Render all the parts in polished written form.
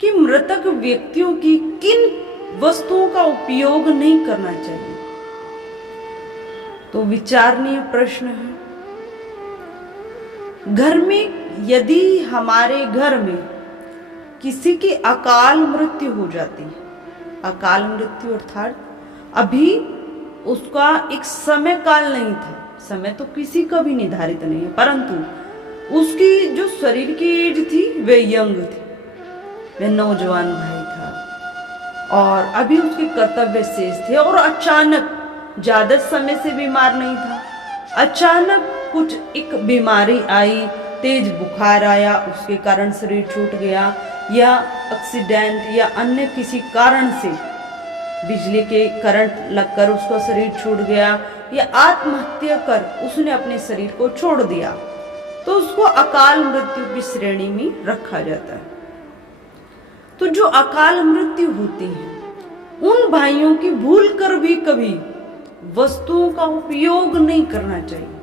कि मृतक व्यक्तियों की किन वस्तुओं का उपयोग नहीं करना चाहिए। तो विचारणीय प्रश्न है। घर में यदि हमारे घर में किसी की अकाल मृत्यु हो जाती है, अकाल मृत्यु अर्थात अभी उसका एक समय काल नहीं था, समय तो किसी का भी निर्धारित नहीं है, परंतु उसकी जो शरीर की एज थी वह यंग थी, वह नौजवान भाई था और अभी उसके कर्तव्य शेष थे और अचानक ज्यादा समय से बीमार नहीं था, अचानक कुछ एक बीमारी आई, तेज बुखार आया, उसके कारण शरीर छूट गया या एक्सीडेंट या अन्य किसी कारण से बिजली के करंट लगकर उसका शरीर छूट गया या आत्महत्या कर उसने अपने शरीर को छोड़ दिया, तो उसको अकाल मृत्यु की श्रेणी में रखा जाता है। तो जो अकाल मृत्यु होती है उन भाइयों की भूल कर भी कभी वस्तुओं का उपयोग नहीं करना चाहिए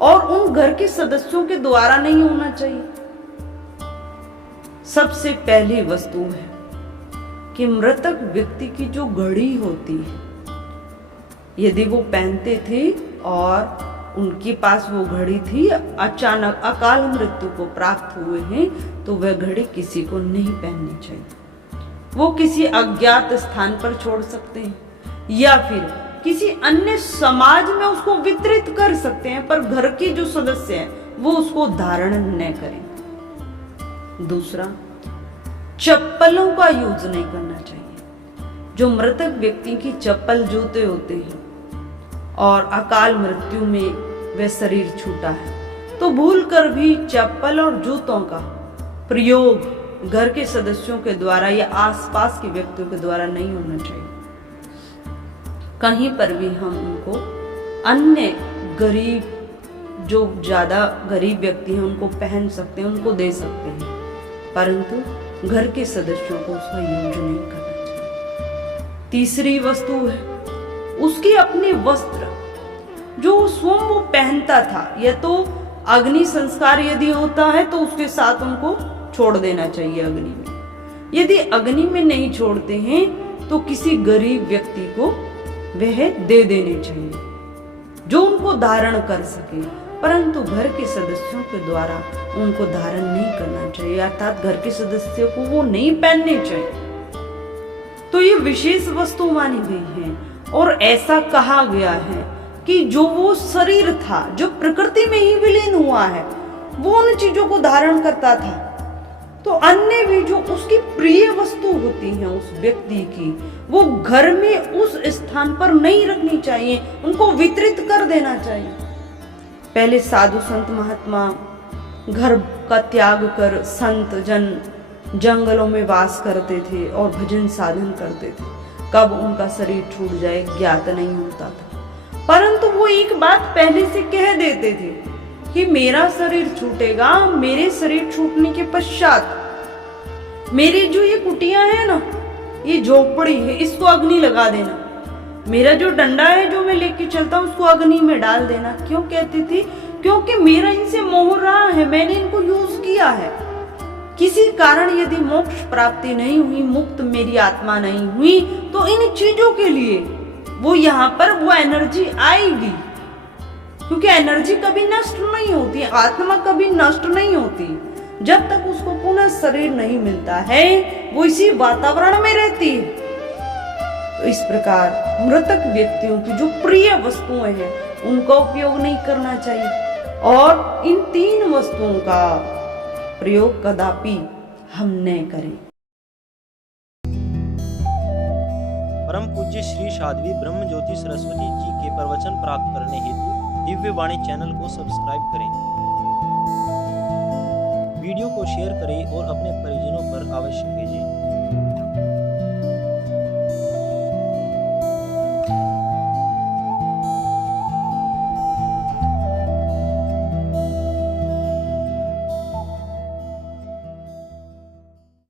और उन घर के सदस्यों के द्वारा नहीं होना चाहिए। सबसे पहली वस्तु है कि मृतक व्यक्ति की जो घड़ी होती है, यदि वो पहनते थे और उनके पास वो घड़ी थी, अचानक अकाल मृत्यु को प्राप्त हुए हैं, तो वह घड़ी किसी को नहीं पहननी चाहिए। वो किसी अज्ञात स्थान पर छोड़ सकते हैं या फिर किसी अन्य समाज में उसको वितरित कर सकते हैं, पर घर के जो सदस्य हैं वो उसको धारण न करें। दूसरा, चप्पलों का यूज नहीं करना चाहिए। जो मृतक व्यक्ति की चप्पल जूते होते हैं और अकाल मृत्यु में वह शरीर छूटा है, तो भूल कर भी चप्पल और जूतों का प्रयोग घर के सदस्यों के द्वारा या आसपास के व्यक्तियों के द्वारा नहीं होना चाहिए। कहीं पर भी हम उनको अन्य गरीब, जो ज्यादा गरीब व्यक्ति हैं उनको पहन सकते हैं, उनको दे सकते हैं, परंतु घर के सदस्यों को उसका यूज नहीं करना चाहिए। तीसरी वस्तु है उसके अपने वस्त्र जो स्वयं वो पहनता था, या तो अग्नि संस्कार यदि होता है तो उसके साथ उनको छोड़ देना चाहिए अग्नि में। यदि अग्नि में नहीं छोड़ते हैं तो किसी गरीब व्यक्ति को वह दे देने चाहिए जो उनको धारण कर सके, परंतु घर के सदस्यों के द्वारा उनको धारण नहीं करना चाहिए, अर्थात घर के सदस्यों को वो नहीं पहनने चाहिए। तो ये विशेष वस्तु मानी गई है और ऐसा कहा गया है कि जो वो शरीर था जो प्रकृति में ही विलीन हुआ है वो उन चीजों को धारण करता था, तो अन्य भी जो उसकी प्रिय वस्तु होती हैं उस व्यक्ति की, वो घर में उस स्थान पर नहीं रखनी चाहिए, उनको वितरित कर देना चाहिए। पहले साधु संत महात्मा घर का त्याग कर संत जन जंगलों में वास करते थे और भजन साधन करते थे। कब उनका शरीर छूट जाए ज्ञात नहीं होता था, परंतु वो एक बात पहले से कह देते थे कि मेरा शरीर छूटेगा, मेरे शरीर छूटने के पश्चात मेरी जो ये कुटिया है ना, ये झोपड़ी है, इसको अग्नि लगा देना, मेरा जो डंडा है जो मैं लेके चलता हूँ उसको अग्नि में डाल देना। क्यों कहती थी? क्योंकि मेरा इनसे मोह रहा है, मैंने इनको यूज किया है। किसी कारण यदि मोक्ष प्राप्ति नहीं हुई, मुक्त मेरी आत्मा नहीं हुई, तो इन चीजों के लिए वो यहाँ पर वो एनर्जी आएगी, क्योंकि एनर्जी कभी नष्ट नहीं होती, आत्मा कभी नष्ट नहीं होती। जब तक उसको पुनः शरीर नहीं मिलता है वो इसी वातावरण में रहती है। तो इस प्रकार मृतक व्यक्तियों की जो प्रिय वस्तुएं हैं उनका उपयोग नहीं करना चाहिए और इन तीन वस्तुओं का प्रयोग कदापि हम न करें। परम पूज्य श्री साध्वी ब्रह्म ज्योति सरस्वती जी के प्रवचन प्राप्त करने हेतु दिव्य वाणी चैनल को सब्सक्राइब करें, वीडियो को शेयर करें और अपने परिजनों पर अवश्य भेजें।